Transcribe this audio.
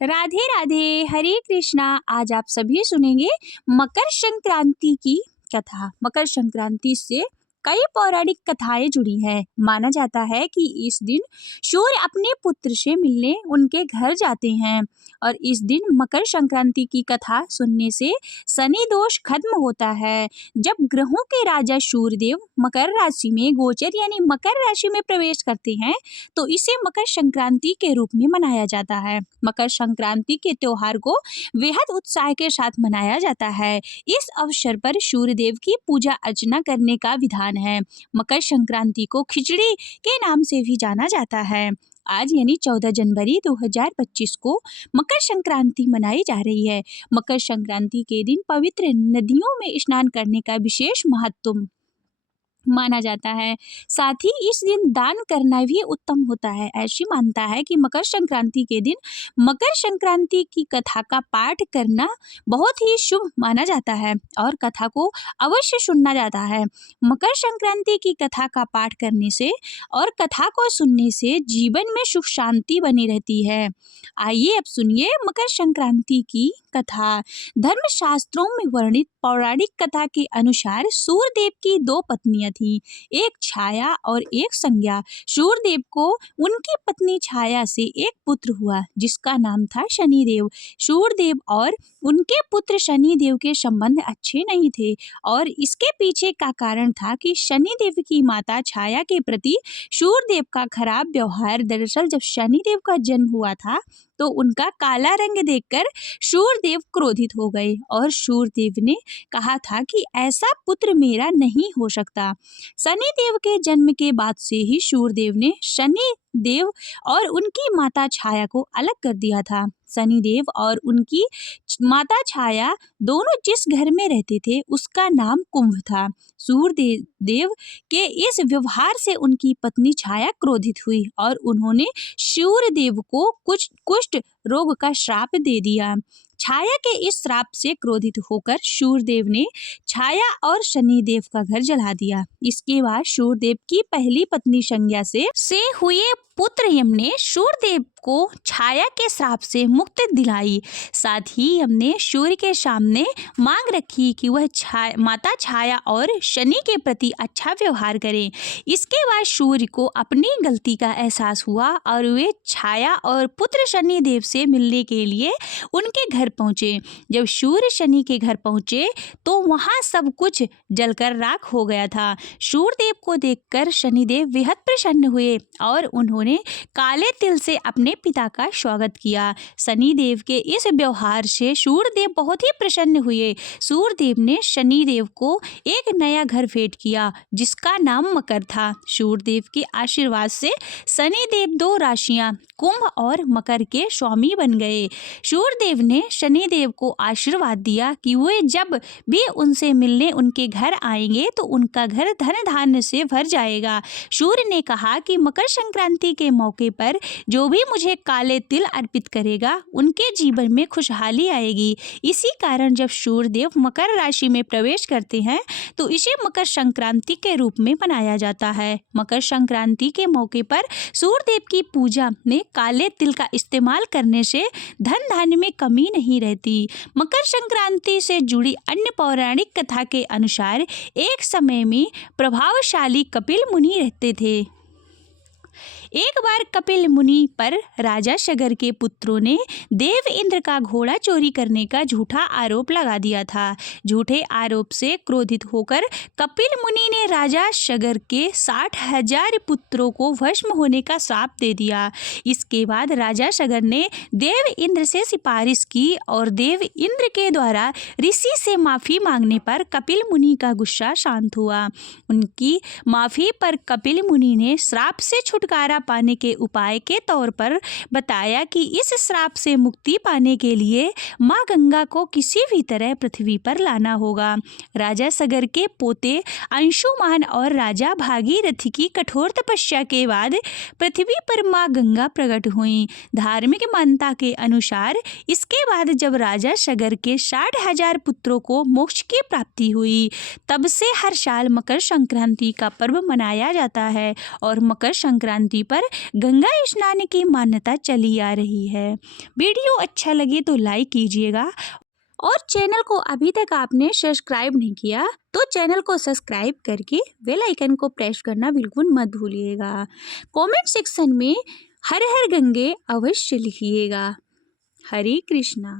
राधे राधे, हरे कृष्णा। आज आप सभी सुनेंगे मकर संक्रांति की कथा। मकर संक्रांति से कई पौराणिक कथाएं जुड़ी हैं। माना जाता है कि इस दिन सूर्य अपने पुत्र से मिलने उनके घर जाते हैं और इस दिन मकर संक्रांति की कथा सुनने से शनि दोष खत्म होता है। जब ग्रहों के राजा सूर्यदेव मकर राशि में गोचर यानी मकर राशि में प्रवेश करते हैं तो इसे मकर संक्रांति के रूप में मनाया जाता है। मकर संक्रांति के त्योहार को बेहद उत्साह के साथ मनाया जाता है। इस अवसर पर सूर्यदेव की पूजा अर्चना करने का विधान है। मकर संक्रांति को खिचड़ी के नाम से भी जाना जाता है। आज यानी 14 जनवरी 2025 को मकर संक्रांति मनाई जा रही है। मकर संक्रांति के दिन पवित्र नदियों में स्नान करने का विशेष महत्व माना जाता है। साथ ही इस दिन दान करना भी उत्तम होता है। ऐसी मानता है कि मकर संक्रांति के दिन मकर संक्रांति की कथा का पाठ करना बहुत ही शुभ माना जाता है और कथा को अवश्य सुनना जाता है। मकर संक्रांति की कथा का पाठ करने से और कथा को सुनने से जीवन में सुख शांति बनी रहती है। आइए अब सुनिए मकर संक्रांति की कथा। धर्मशास्त्रों में वर्णित पौराणिक कथा के अनुसार सूर्यदेव की दो पत्नियां थीं, एक छाया और एक संज्ञा। सूर्यदेव को उनकी पत्नी छाया से एक पुत्र हुआ जिसका नाम था शनिदेव। सूर्यदेव और उनके पुत्र शनिदेव के संबंध अच्छे नहीं थे और इसके पीछे का कारण था कि शनिदेव की माता छाया के प्रति सूर्यदेव का खराब व्यवहार। दरअसल जब शनिदेव का जन्म हुआ था तो उनका काला रंग देखकर सूर्यदेव क्रोधित हो गए और सूर्यदेव ने कहा था कि ऐसा पुत्र मेरा नहीं हो सकता। शनिदेव के जन्म के बाद से ही सूर्यदेव ने शनिदेव और उनकी माता छाया को अलग कर दिया था। शनिदेव और उनकी माता छाया दोनों जिस घर में रहते थे उसका नाम कुंभ था। सूर्यदेव के इस व्यवहार से उनकी पत्नी छाया क्रोधित हुई और उन्होंने सूर्यदेव को कुष्ठ रोग का श्राप दे दिया। छाया के इस श्राप से क्रोधित होकर सूर्यदेव ने छाया और शनिदेव का घर जला दिया। इसके बाद सूर्यदेव की पहली पत्नी संज्ञा से हुए पुत्र यम ने सूर्यदेव को छाया के श्राप से मुक्ति दिलाई। साथ ही यम ने सूर्य के सामने मांग रखी कि वह माता छाया और शनि के प्रति अच्छा व्यवहार करें। इसके बाद सूर्य को अपनी गलती का एहसास हुआ और वे छाया और पुत्र शनिदेव से मिलने के लिए उनके घर पहुंचे। जब सूर्य शनि के घर पहुंचे तो वहां सब कुछ जलकर राख हो गया था। सूर्यदेव को देखकर शनिदेव बेहद प्रसन्न हुए और उन्होंने काले तिल से अपने पिता का स्वागत किया। शनिदेव के इस व्यवहार से सूर्यदेव बहुत ही प्रसन्न हुए। सूर्यदेव ने शनिदेव को एक नया घर भेंट किया जिसका नाम मकर था। सूर्यदेव के आशीर्वाद से शनिदेव दो राशियां कुंभ और मकर के स्वामी बन गए। सूर्यदेव ने शनिदेव को आशीर्वाद दिया कि वे जब भी उनसे मिलने उनके घर आएंगे तो उनका घर धन धान्य से भर जाएगा। सूर्य ने कहा कि मकर संक्रांति के मौके पर जो भी मुझे काले तिल अर्पित करेगा उनके जीवन में खुशहाली आएगी। इसी कारण जब सूर्यदेव मकर राशि में प्रवेश करते हैं तो इसे मकर संक्रांति के रूप में मनाया जाता है। मकर संक्रांति के मौके पर सूर्यदेव की पूजा में काले तिल का इस्तेमाल करने से धन धान्य में कमी नहीं रहती। मकर संक्रांति से जुड़ी अन्य पौराणिक कथा के अनुसार एक समय में प्रभावशाली कपिल मुनि रहते थे। एक बार कपिल मुनि पर राजा शगर के पुत्रों ने देव इंद्र का घोड़ा चोरी करने का झूठा आरोप लगा दिया था। झूठे आरोप से क्रोधित होकर कपिल मुनि ने राजा शगर के 60,000 पुत्रों को भस्म होने का श्राप दे दिया। इसके बाद राजा शगर ने देव इंद्र से सिफारिश की और देव इंद्र के द्वारा ऋषि से माफी मांगने पर कपिल मुनि का गुस्सा शांत हुआ। उनकी माफी पर कपिल मुनि ने श्राप से छुटकारा पाने के उपाय के तौर पर बताया कि इस श्राप से मुक्ति पाने के लिए माँ गंगा को किसी भी तरह पृथ्वी पर लाना होगा। राजा सगर के पोते अंशुमान और राजा भागीरथी की कठोर तपस्या के बाद पृथ्वी पर माँ गंगा प्रकट हुई। धार्मिक मान्यता के अनुसार इसके बाद जब राजा सगर के 60,000 पुत्रों को मोक्ष की प्राप्ति हुई तब से हर साल मकर संक्रांति का पर्व मनाया जाता है और मकर संक्रांति पर पर गंगा स्नान की मान्यता चली आ रही है। वीडियो अच्छा लगे तो लाइक कीजिएगा और चैनल को अभी तक आपने सब्सक्राइब नहीं किया तो चैनल को सब्सक्राइब करके बेल आइकन को प्रेस करना बिल्कुल मत भूलिएगा। कमेंट सेक्शन में हर हर गंगे अवश्य लिखिएगा। हरे कृष्णा।